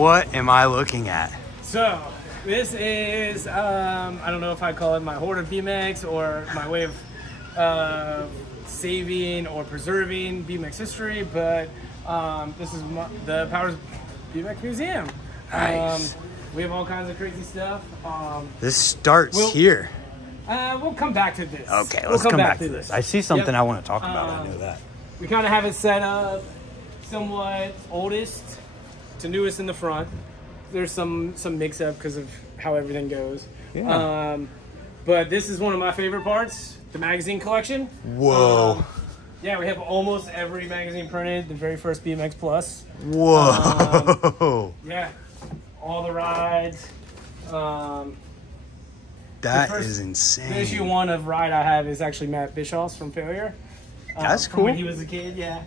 What am I looking at? So this is, I don't know if I call it my hoard of BMX or my way of saving or preserving BMX history, but this is the Powers BMX Museum. Nice. We have all kinds of crazy stuff. This starts here. We'll come back to this. Okay, let's come back to this. I see something I want to talk about. I know that. We kind of have it set up somewhat oldest to newest in the front. There's some mix up because of how everything goes. Yeah. But this is one of my favorite parts, the magazine collection. Whoa. Yeah, we have almost every magazine printed, the very first BMX Plus. Whoa. Yeah, all the rides. That is insane. The issue 1 of ride I have is actually Matt Bischoff's from Failure. That's cool. From when he was a kid, yeah.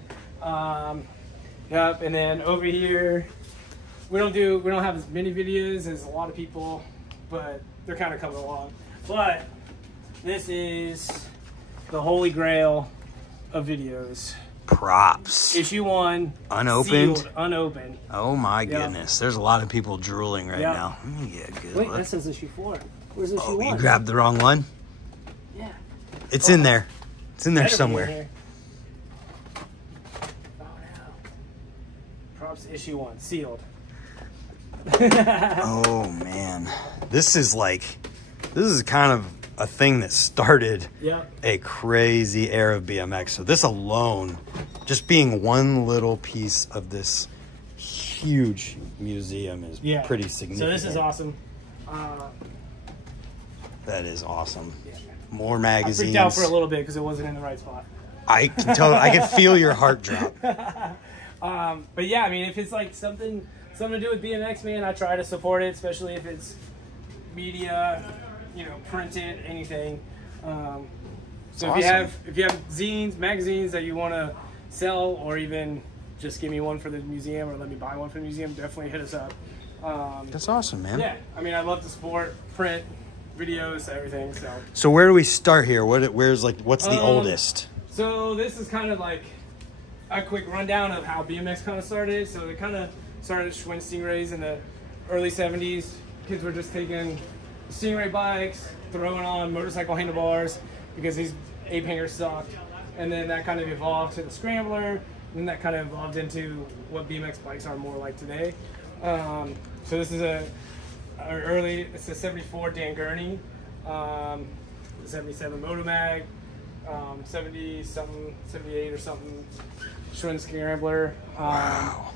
Yep, and then over here, we don't have as many videos as a lot of people, but they're kind of coming along. But this is the holy grail of videos. Props. Issue 1. Unopened? Sealed, unopened. Oh my goodness. There's a lot of people drooling right now. Let me get a good Wait, look. that says issue 4. Where's issue 1? You grabbed the wrong one? Yeah. It's in there. It's in there somewhere. Oh no. Props issue 1. Sealed. Oh man. This is kind of a thing that started a crazy era of BMX. So this alone, just being one little piece of this huge museum is pretty significant. So this is awesome. That is awesome. Yeah. More magazines. I freaked out for a little bit because it wasn't in the right spot. I can tell. I can feel your heart drop. But yeah, I mean, if it's like something to do with BMX, man, I try to support it, especially if it's media, you know, printed, anything. So awesome. if you have zines, magazines that you want to sell, or even just give me one for the museum or let me buy one for the museum, definitely hit us up. That's awesome, man. Yeah, I mean, I love to support print, videos, everything. So where do we start here? What's the oldest? So this is kind of like a quick rundown of how BMX kind of started. So it kind of started at Schwinn Stingrays in the early 70s. Kids were just taking Stingray bikes, throwing on motorcycle handlebars because these ape hangers sucked. And then that kind of evolved to the Scrambler. And then that kind of evolved into what BMX bikes are more like today. So this is it's a 74 Dan Gurney, 77 Motomag, 70-something, 78 or something Schwinn Scrambler. Wow.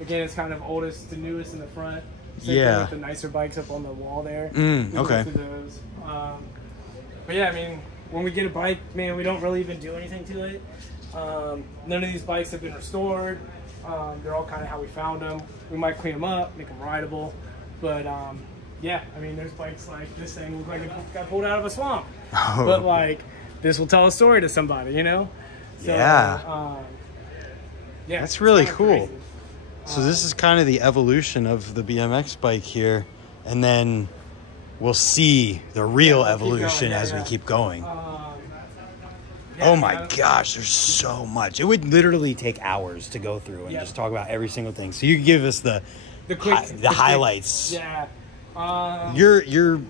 Again, it's kind of oldest to newest in the front. Same thing with the nicer bikes up on the wall there. Okay. Those. But yeah, I mean, when we get a bike, man, we don't really even do anything to it. None of these bikes have been restored. They're all kind of how we found them. We might clean them up, make them rideable. But yeah, I mean, there's bikes like this thing look like it got pulled out of a swamp. Oh. But like, this will tell a story to somebody, you know? So, yeah, that's really cool. Crazy. So this is kind of the evolution of the BMX bike here, and then we'll see the real evolution as we keep going. Oh my gosh, there's so much. It would literally take hours to go through and just talk about every single thing. So you can give us the highlights. Yeah. Your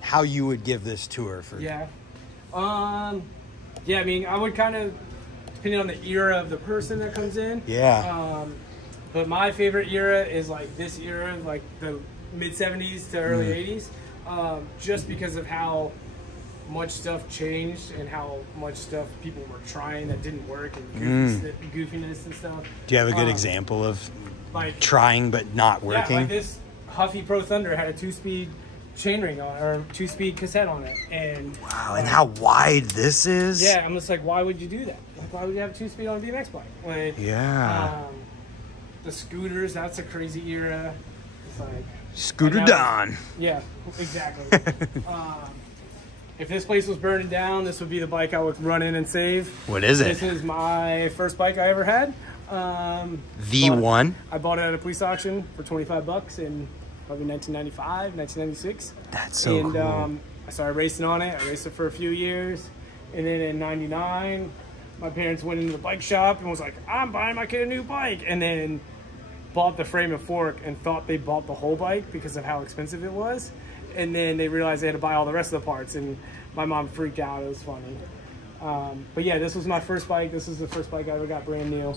how you would give this tour for. Yeah. Yeah, I mean, I would kind of, depending on the era of the person that comes in. Yeah. But my favorite era is like this era, like the mid 70s to early 80s, just because of how much stuff changed and how much stuff people were trying that didn't work, and goofiness and stuff. Do you have a good example of like trying but not working? Yeah, like this Huffy Pro Thunder had a 2-speed chainring on, or 2-speed cassette on it, and wow, and how wide this is. Yeah, I'm just like, why would you do that? Like, why would you have a 2-speed on a BMX bike? Like, the scooters, that's a crazy era. It's like Scooter Don. Yeah, exactly. If this place was burning down, this would be the bike I would run in and save. What is it? This is my first bike I ever had. V1. I bought it at a police auction for $25 in probably 1995, 1996. That's so cool. And I started racing on it. I raced it for a few years. And then in 99, my parents went into the bike shop and was like, I'm buying my kid a new bike. And then bought the frame and fork and thought they bought the whole bike because of how expensive it was. And then they realized they had to buy all the rest of the parts, and my mom freaked out. It was funny. But yeah, this was my first bike. This was the first bike I ever got brand new.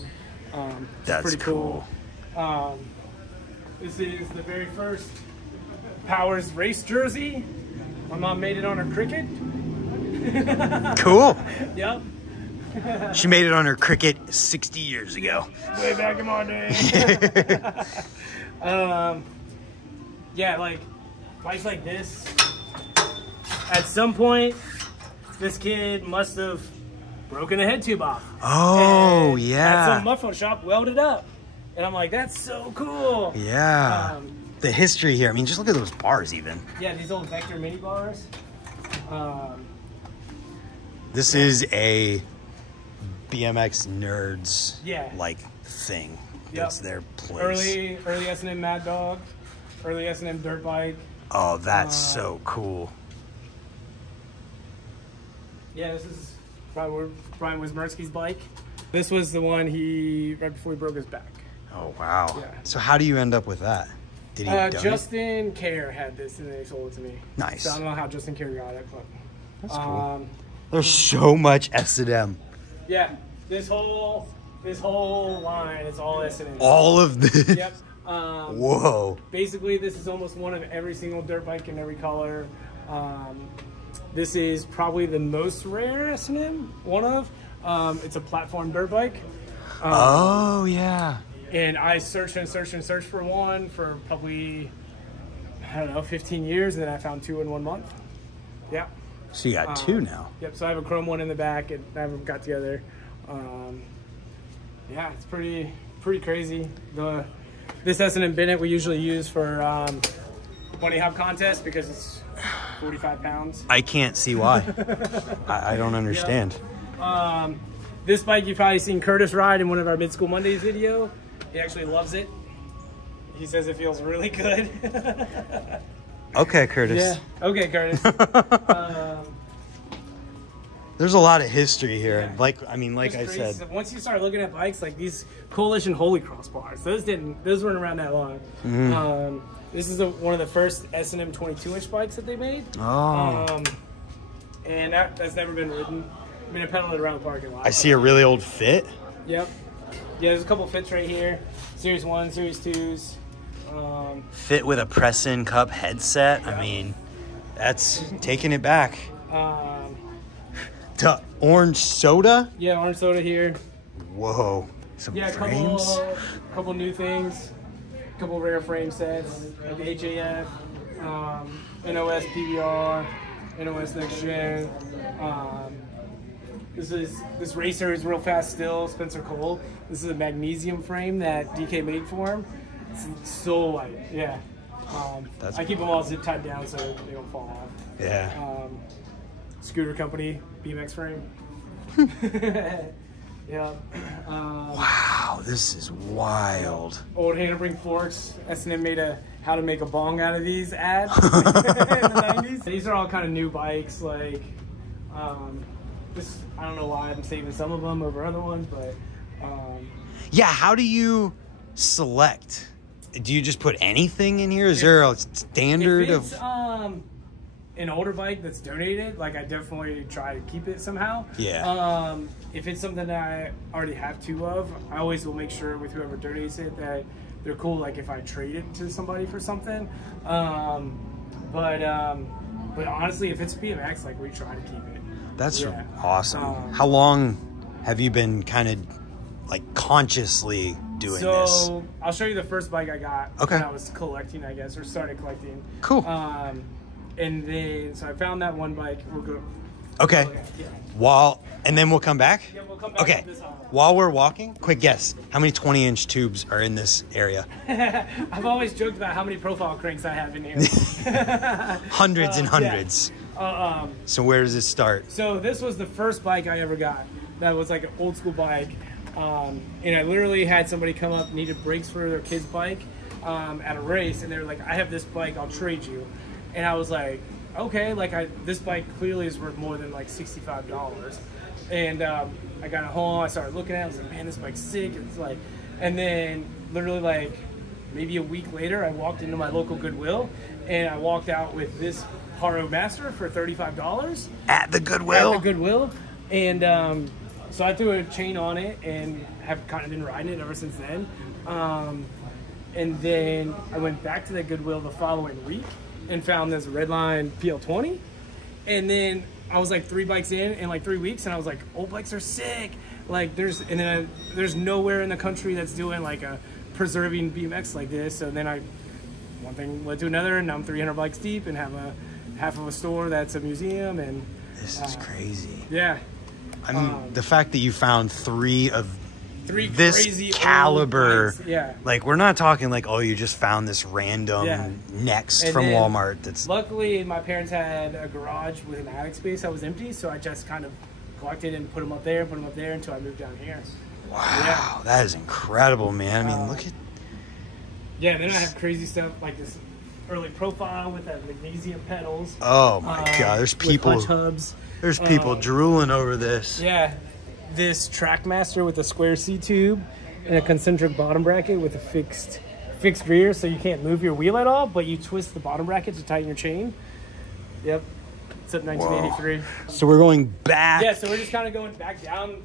That's pretty cool. This is the very first Powers race jersey. My mom made it on her Cricket. Cool. Yep. She made it on her Cricket 60 years ago. Way back in my day. Yeah, like bikes like this. At some point, this kid must have broken a head tube off. Oh, and yeah. At some muffler shop, welded up. And I'm like, that's so cool. Yeah. The history here. I mean, just look at those bars even. Yeah, these old Vector mini bars. This is a BMX nerds like thing. Yep. That's their place. Early S&M Mad Dog. Early S&M dirt bike. Oh, that's so cool. Yeah, this is probably Brian Wismerski's bike. This was the one right before he broke his back. Oh, wow. Yeah. So how do you end up with that? Did he donate? Justin Kerr had this and they sold it to me. Nice. So I don't know how Justin Kerr got it, but that's cool. There's so much S&M. Yeah, this whole line is all S&M. All of this. Yep. Whoa. Basically, this is almost one of every single dirt bike in every color. This is probably the most rare S&M. It's a platform dirt bike. Oh yeah. And I searched and searched and searched for one for probably, I don't know, 15 years, and then I found two in 1 month. Yeah. So you got two now. Yep, so I have a chrome one in the back, and I have them got together. Yeah, it's pretty crazy. This S&M Bennett we usually use for bunny hop contest because it's 45 pounds. I can't see why. I don't understand. Yep. This bike you've probably seen Curtis ride in one of our Mid-School Mondays video. He actually loves it. He says it feels really good. Okay, Curtis. Yeah. Okay, Curtis. There's a lot of history here. Yeah. Like I said. So once you start looking at bikes like these Coalition Holy Cross bars, those weren't around that long. Mm-hmm. This is one of the first S&M 22-inch bikes that they made. Oh. And that's never been ridden. I mean, I pedaled it around the parking lot. I see a really old Fit. Yep. Yeah, there's a couple Fits right here. Series 1, Series 2s. Fit with a press-in cup headset. Yeah. I mean, that's taking it back. To orange soda? Yeah, orange soda here. Whoa. Some frames? Couple new things. Couple rare frame sets. Like the HAF, NOS PBR, NOS Next Gen. This racer is real fast still, Spencer Cole. This is a magnesium frame that DK made for him. It's so light, yeah. I keep them all zip tied down so they don't fall off. Yeah. Scooter Company, BMX frame. Yeah. Wow, this is wild. Old Handlebrink forks. S&M made a how to make a bong out of these ad in the 90s. These are all kind of new bikes, like this. I don't know why I'm saving some of them over other ones, but yeah. How do you select? Do you just put anything in here? Is there a standard of? An older bike that's donated, like I definitely try to keep it somehow. Yeah. If it's something that I already have two of, I always will make sure with whoever donates it that they're cool. Like if I trade it to somebody for something. But honestly, if it's BMX, like we try to keep it. That's awesome. How long have you been kind of like consciously doing this? So I'll show you the first bike I got when I was collecting, I guess, or started collecting. Cool. And then, so I found that one bike. We'll go. Okay. Yeah. And then we'll come back? Yeah, we'll come back. Okay. While we're walking, quick guess. How many 20-inch tubes are in this area? I've always joked about how many profile cranks I have in here. Hundreds and hundreds. Yeah. So where does this start? So this was the first bike I ever got. That was like an old school bike. And I literally had somebody come up, needed brakes for their kid's bike at a race. And they were like, I have this bike, I'll trade you. And I was like, okay, like this bike clearly is worth more than like $65. And I got it home, I started looking at it, I was like, man, this bike's sick. It's like, and then literally like maybe a week later, I walked into my local Goodwill, and I walked out with this Haro Master for $35 at the Goodwill. At the Goodwill, and so I threw a chain on it and have kind of been riding it ever since then. And then I went back to the Goodwill the following week and found this Redline PL20, and then I was like 3 bikes in like 3 weeks, and I was like, old bikes are sick. Like there's nowhere in the country that's doing like a preserving BMX like this. So then one thing led to another, and now I'm 300 bikes deep and have half of a store that's a museum. And this is crazy. Yeah. I mean, the fact that you found 3 of this crazy caliber, yeah. Like we're not talking like, oh, you just found this random Next from Walmart. That's luckily my parents had a garage with an attic space that was empty, so I just kind of collected and put them up there until I moved down here. Wow, that is incredible, man. I mean, look at. Yeah, then I have crazy stuff like this early profile with that magnesium pedals. Oh my God, there's people. With hubs. There's people drooling over this. Yeah. This Trackmaster with a square C-tube and a concentric bottom bracket with a fixed rear, so you can't move your wheel at all, but you twist the bottom bracket to tighten your chain. Yep. It's up 1983. Whoa. So we're going back. Yeah, so we're just kind of going back down.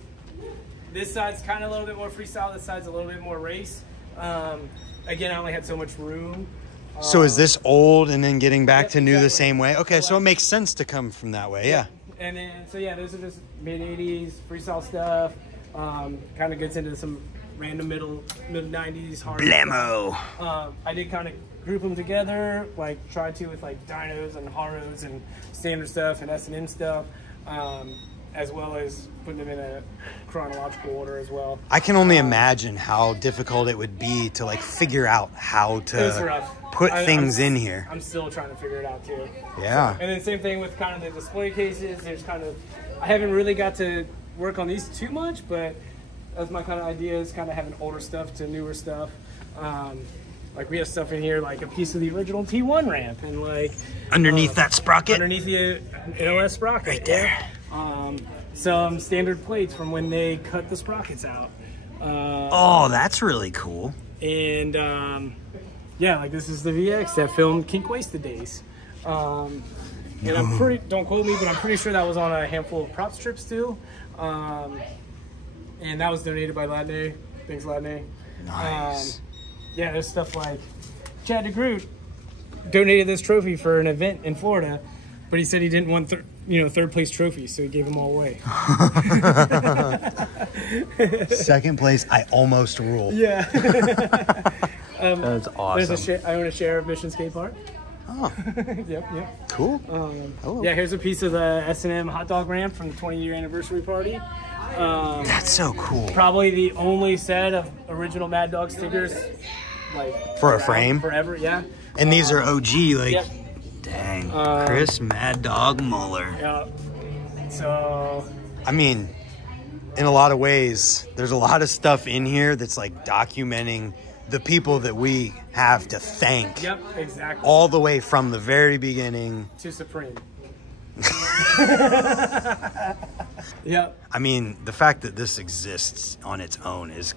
This side's kind of a little bit more freestyle. This side's a little bit more race. Again, I only had so much room. So is this old and then getting back to new the same way? Okay, so it makes sense to come from that way, yeah. And then, so yeah, those are just mid-80s freestyle stuff. Kind of gets into some random mid-90s hard Blammo. stuff. I did kind of group them together, like try to with like dynos and Haros and standard stuff and S&M stuff, as well as putting them in a chronological order as well. I can only imagine how difficult it would be to like figure out how to put things in here. I'm still trying to figure it out too. Yeah. So, and then same thing with kind of the display cases. There's kind of, I haven't really got to work on these too much, but that's my kind of idea, is kind of having older stuff to newer stuff. Like we have stuff in here, like a piece of the original T1 ramp, and like underneath that sprocket, underneath the NOS sprocket, right there. Some standard plates from when they cut the sprockets out. Oh, that's really cool. And yeah, like this is the VX that filmed Kink Wasted Days. And I'm pretty, don't quote me, but I'm pretty sure that was on a handful of prop strips too. And that was donated by Latney. Thanks, Latney. Nice. Yeah, there's stuff like Chad DeGroot donated this trophy for an event in Florida, but he said he didn't want third place trophies, so he gave them all away. Second place, I almost rule. Yeah. That's awesome. I own a share of Mission Skate Park. Oh. Yep. Cool. Yeah, here's a piece of the S&M hot dog ramp from the 20-year anniversary party. That's so cool. Probably the only set of original Mad Dog stickers, like for a frame forever. Yeah. And these are OG, like. Yep. Dang, Chris Mad Dog Muller. Yeah. So. I mean, in a lot of ways, there's a lot of stuff in here that's like documenting the people that we have to thank. Yep, exactly. All the way from the very beginning to Supreme. Yep. I mean, the fact that this exists on its own is.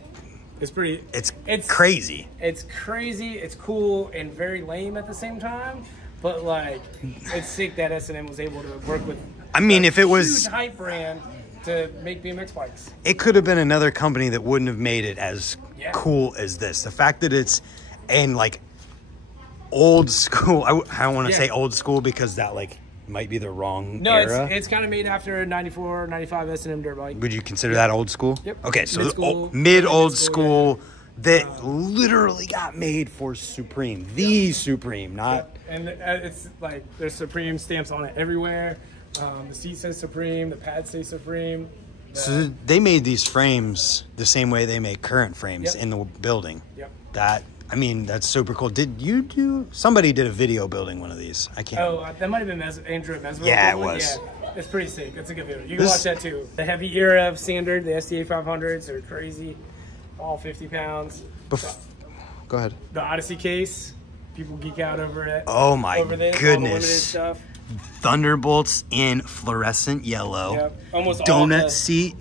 It's pretty. It's crazy. It's crazy. It's cool and very lame at the same time. But like, it's sick that S&M was able to work with. I mean, if it was huge hype brand to make BMX bikes, it could have been another company that wouldn't have made it as cool as this. The fact that it's in like old school. I don't want to say old school because that like might be the wrong era. It's kind of made after 94, 95 S&M dirt bike. Would you consider that old school? Yep. Okay, so mid-old school that literally got made for Supreme. The Supreme, not... And it's like, there's Supreme stamps on it everywhere. The seat says Supreme, the pad say Supreme. So they made these frames the same way they make current frames in the building. Yep. That, I mean, that's super cool. Did you do... Somebody did a video building one of these. I can't... Oh, that might have been Andrew at Mesmer. Yeah, it was. Yeah, it's pretty sick. It's a good video. You can watch that too. The heavy era of standard, the SDA 500s are crazy. All 50 pounds. Go ahead. The Odyssey case, people geek out over it. Oh my goodness. Stuff. Thunderbolts in fluorescent yellow. Yep. Almost donut seat.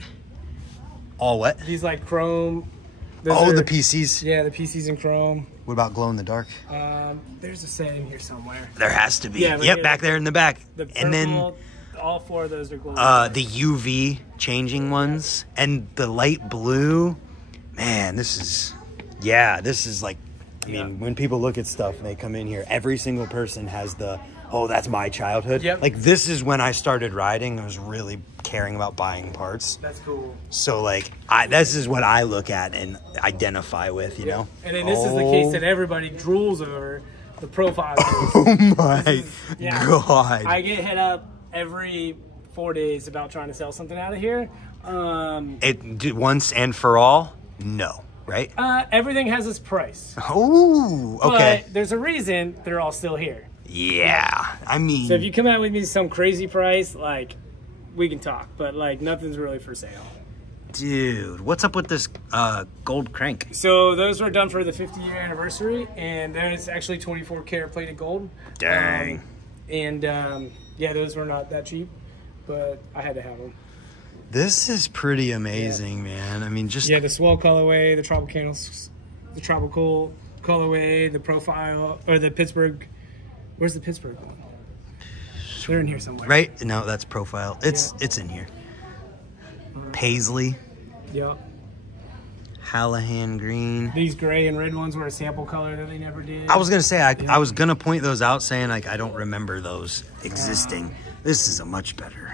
All what? These like chrome Oh, the PCs. Yeah, the PCs in chrome. What about glow in the dark? There's a set in here somewhere. There has to be. Yeah, yep, back there in the back. The purple, and then all 4 of those are glow. The UV changing ones and the light blue. Man, this is like, I mean, when people look at stuff and they come in here, every single person has the, oh, that's my childhood. Yep. Like, this is when I started riding. I was really caring about buying parts. That's cool. So, like, this is what I look at and identify with, you know? And then this is the case that everybody drools over, the profile case. Oh, my God. I get hit up every 4 days about trying to sell something out of here. Once and for all? No. Right? Everything has its price. Oh, okay. But there's a reason they're all still here. Yeah, I mean... So if you come out with me some crazy price, like, we can talk. But, like, nothing's really for sale. Dude, what's up with this gold crank? So those were done for the 50-year anniversary. And then it's actually 24 karat plated gold. Dang. Yeah, those were not that cheap. But I had to have them. This is pretty amazing, man. I mean, just... Yeah, the swell colorway, the tropical colorway, the profile, or the Pittsburgh. Where's the Pittsburgh one? They're in here somewhere. Right? No, that's profile. It's in here. Paisley. Yep. Hallahan green. These gray and red ones were a sample color that they never did. I was going to say, I was going to point those out saying, like, I don't remember those existing. This is a much better...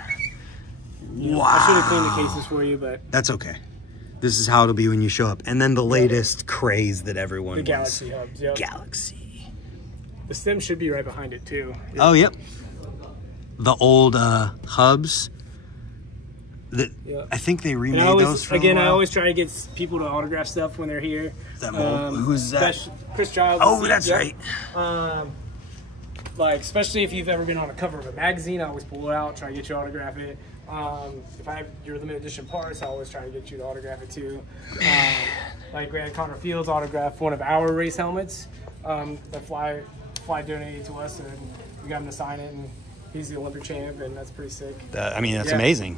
Wow. I should have cleaned the cases for you, but... That's okay. This is how it'll be when you show up. And then the latest craze that everyone wants. The Galaxy hubs, yep. Galaxy. The stem should be right behind it, too. Oh, yep. The old hubs. I think they remade those for Again, I always try to get people to autograph stuff when they're here. Who's that? Chris Giles. Oh, that's right. Like, especially if you've ever been on a cover of a magazine, I always pull it out, try to get you to autograph it. If I have your limited edition parts, I always try to get you to autograph it too. Like we had Connor Fields autograph one of our race helmets that Fly donated to us, and we got him to sign it, and he's the Olympic champ, and that's pretty sick. I mean, that's amazing.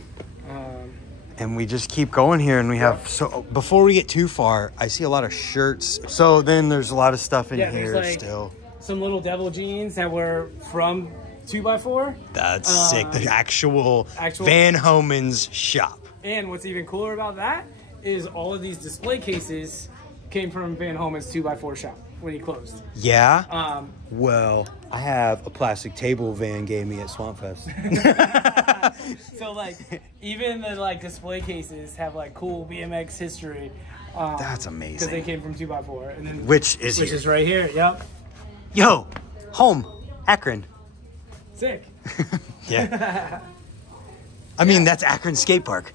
And we just keep going here, and we have, so before we get too far, I see a lot of shirts. So then there's a lot of stuff in here like still. Some little devil jeans that were from 2x4. That's sick. The actual Van Homan's shop. And what's even cooler about that is all of these display cases came from Van Homan's 2x4 shop when he closed. Yeah? Well, I have a plastic table Van gave me at Swamp Fest. So, like, even the, like, display cases have, like, cool BMX history. That's amazing. Because they came from 2x4. And then Which is right here, yep. Yo, home, Akron. Sick. Yeah. I mean, that's Akron Skate Park.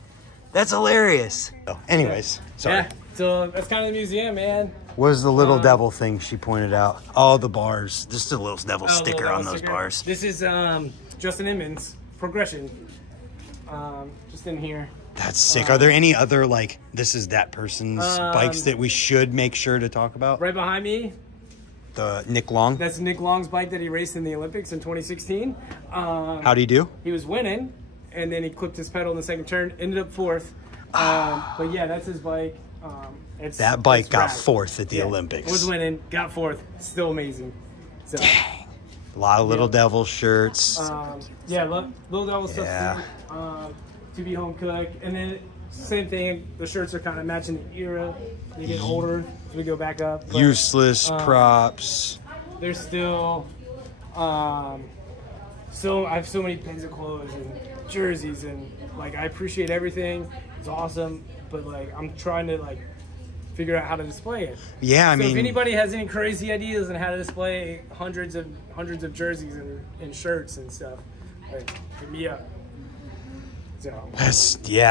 That's hilarious. Oh, anyways, sorry. Yeah, so that's kind of the museum, man. Where's the little devil thing she pointed out? Oh, the bars. Just a little devil sticker on those bars. This is Justin Inman's progression. Just in here. That's sick. Are there any other, like, this is that person's bikes that we should make sure to talk about? Right behind me. The Nick Long? That's Nick Long's bike that he raced in the Olympics in 2016. How'd he do? He was winning, and then he clipped his pedal in the second turn, ended up fourth. But yeah, that's his bike. That bike got fourth at the Olympics. Was winning, got fourth. Still amazing. So, dang. A lot of Little Devil shirts. Yeah, Little Devil stuff too. To Be Home Cook. And then same thing, the shirts are kind of matching the era. They get older as we go back up. But, useless props. There's still, I have so many pins of clothes and jerseys, and like I appreciate everything. It's awesome, but like I'm trying to like figure out how to display it. Yeah, I mean, if anybody has any crazy ideas on how to display hundreds of jerseys and shirts and stuff, like hit me up. So.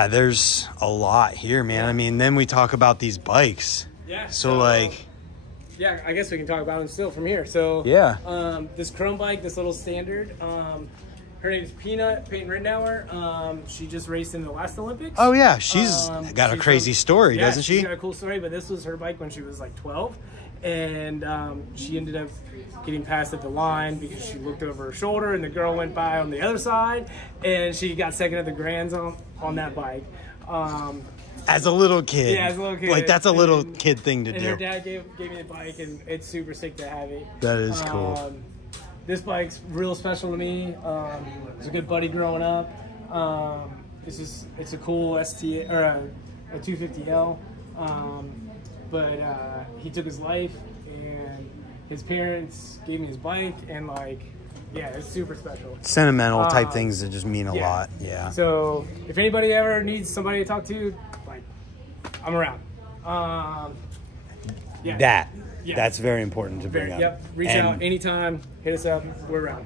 There's a lot here, man. I mean, then we talk about these bikes. Yeah. So like. Yeah, I guess we can talk about them still from here. So yeah. This chrome bike, this little standard. Her name is Peanut Peyton Ridenour. She just raced in the last Olympics. Oh yeah, she's got a crazy story, doesn't she? She's got a cool story, but this was her bike when she was like 12, and she ended up getting passed at the line because she looked over her shoulder, and the girl went by on the other side, and she got second at the Grands on that bike. As a little kid. Yeah, as a little kid. Like, that's a little kid thing to and do. her dad gave me the bike, and it's super sick to have it. That is cool. This bike's real special to me. It was a good buddy growing up. It's a cool ST or a 250L. But he took his life, and his parents gave me his bike, and like, yeah, it's super special. Sentimental type things that just mean a lot. Yeah. So if anybody ever needs somebody to talk to, like, I'm around. Yeah. That's very important to bring up. Yep. Reach out anytime. Hit us up. We're around.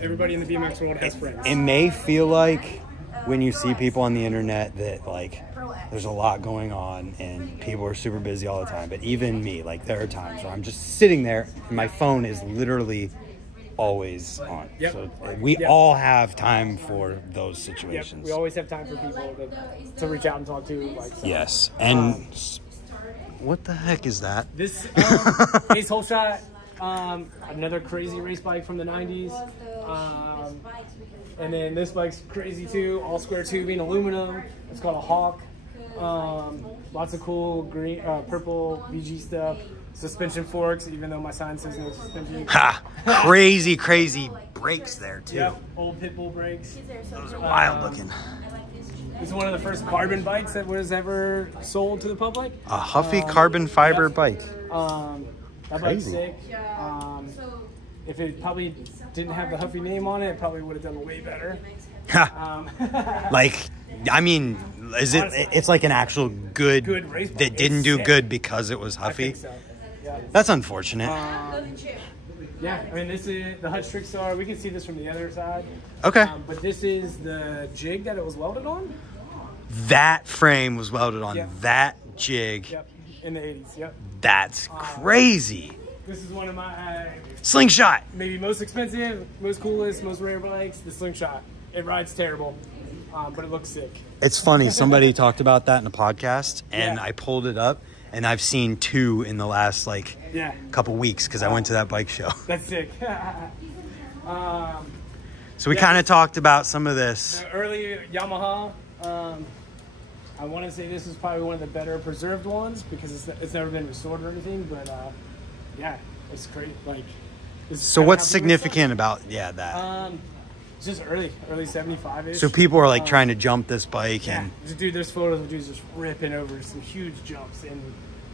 Everybody in the BMX world has friends. It may feel like when you see people on the internet that like there's a lot going on and people are super busy all the time. But even me, like there are times where I'm just sitting there and my phone is literally always on. Yep. So we all have time for those situations. Yep. We always have time for people to reach out and talk to. Like, so. Yes. And what the heck is that? This Ace Whole Shot, another crazy race bike from the 90s. And then this bike's crazy too, all square tubing, aluminum. It's called a Hawk. Lots of cool green, purple VG stuff. Suspension forks, even though my sign says no suspension. Ha! Crazy brakes there too. Yep, old pit bull brakes. Those are wild looking. It's one of the first carbon bikes that was ever sold to the public. A Huffy carbon fiber bike. That bike's sick. If it probably didn't have the Huffy name on it, it probably would have done way better. Like, I mean, is it? Honestly, it's like an actual good race bike. that didn't do good because it was Huffy. I think so. Yeah. That's unfortunate. Yeah, I mean, this is the Hutch Trickstar. We can see this from the other side. Okay. But this is the jig that it was welded on. That frame was welded on that jig. Yep, in the 80s. Yep. That's crazy. This is one of my Slingshot. maybe most expensive, most coolest, most rare bikes. The Slingshot. It rides terrible, but it looks sick. It's funny. Somebody talked about that in a podcast, and I pulled it up, and I've seen 2 in the last couple weeks because I went to that bike show. That's sick. So we kind of talked about some of this. The early Yamaha. I want to say this is probably one of the better preserved ones because it's never been restored or anything. But yeah, it's great. Like, so what's significant about that? It's just early 75-ish. So people are like trying to jump this bike and dude, there's photos of dudes just ripping over some huge jumps, and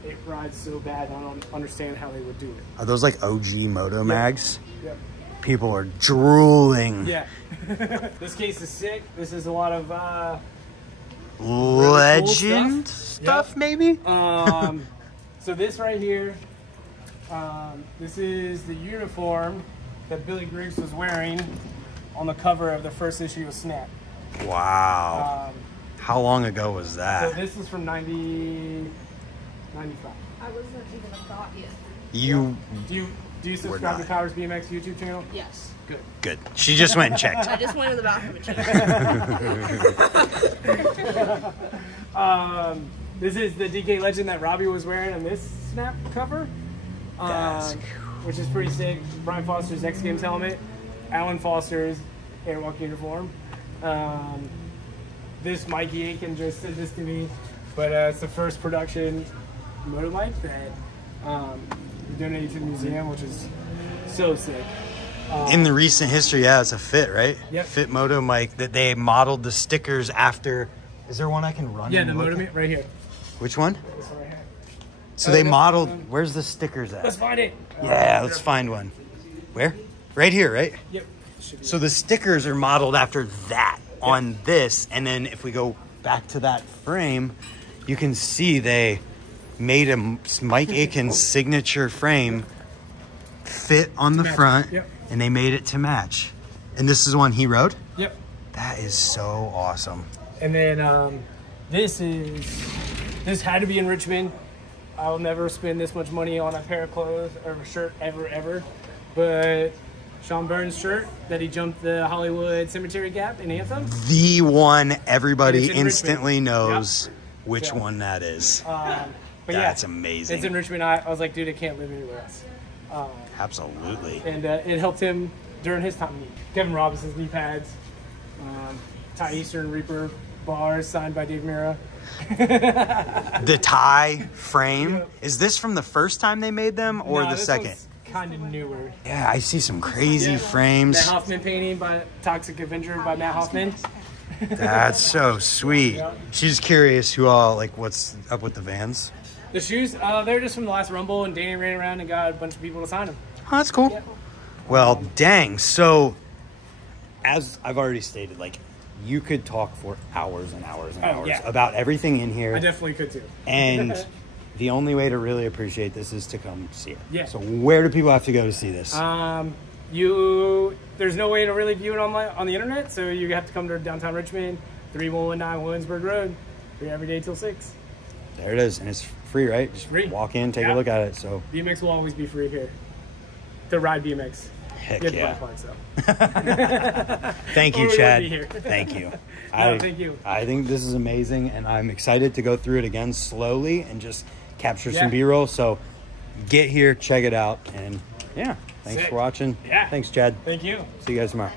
it rides so bad. I don't understand how they would do it. Are those like OG Moto mags? Yep. People are drooling. Yeah. This case is sick. This is a lot of legend really cool stuff maybe. So this right here, this is the uniform that Billy Griggs was wearing on the cover of the first issue of Snap. Wow. How long ago was that? So this is from 95. I wasn't even a thought yet. Do you subscribe to Powers BMX YouTube channel? Yes. Good. She just went and checked. I just went to the bathroom and checked. This is the DK Legend that Robbie was wearing on this Snap cover, which is pretty sick. Brian Foster's X Games helmet, Alan Foster's Airwalk uniform. This Mikey Aiken just said this to me, but it's the first production moto bike that we donated to the museum, which is so sick. In the recent history, it's a Fit, right? Yep. Fit Moto mic that they modeled the stickers after. Is there one I can run? Yeah, the Moto mic right here. Which one? This one right here. So they modeled. Where's the stickers at? Let's find it. Yeah, let's find one. Where? Right here, right? Yep. So the stickers are modeled after that on this, and then if we go back to that frame, you can see they made a Mike Aiken signature frame fit on the front, and they made it to match. And this is one he rode? Yep. That is so awesome. And then this had to be in Richmond. I'll never spend this much money on a pair of clothes or a shirt ever. But Sean Burns' shirt that he jumped the Hollywood Cemetery Gap in Anthem. The one everybody instantly Richmond. knows which one that is. But that's amazing. It's in Richmond. I was like, dude, it can't live anywhere else. Absolutely. And it helped him during his time. Kevin Robinson's knee pads, Ty Eastern Reaper bars signed by Dave Mirra. The tie frame. Is this from the first time they made them or the second? Kind of newer. Yeah, I see some crazy frames. Matt Hoffman painting by Toxic Avenger by Matt Hoffman. That's so sweet. She's curious who all, like, what's up with the Vans. The shoes, they're just from the last Rumble, and Danny ran around and got a bunch of people to sign them. Oh, that's cool. Well, dang. So, as I've already stated, like, you could talk for hours and hours and hours about everything in here. I definitely could too. And the only way to really appreciate this is to come see it. Yeah. So where do people have to go to see this? There's no way to really view it on the internet, so you have to come to downtown Richmond, 3119 Williamsburg Road. Free every day till 6. There it is, and it's free, right? Just free. Walk in, take a look at it. So BMX will always be free here. To ride BMX. Heck Get yeah. the bike parts, so. Thank you, Or we Chad. would be here. Thank you. Thank you. I think this is amazing, and I'm excited to go through it again slowly and just capture some B-roll. So get here, check it out, and yeah, thanks Sick. for watching. Yeah. Thanks, Chad. Thank you. See you guys tomorrow.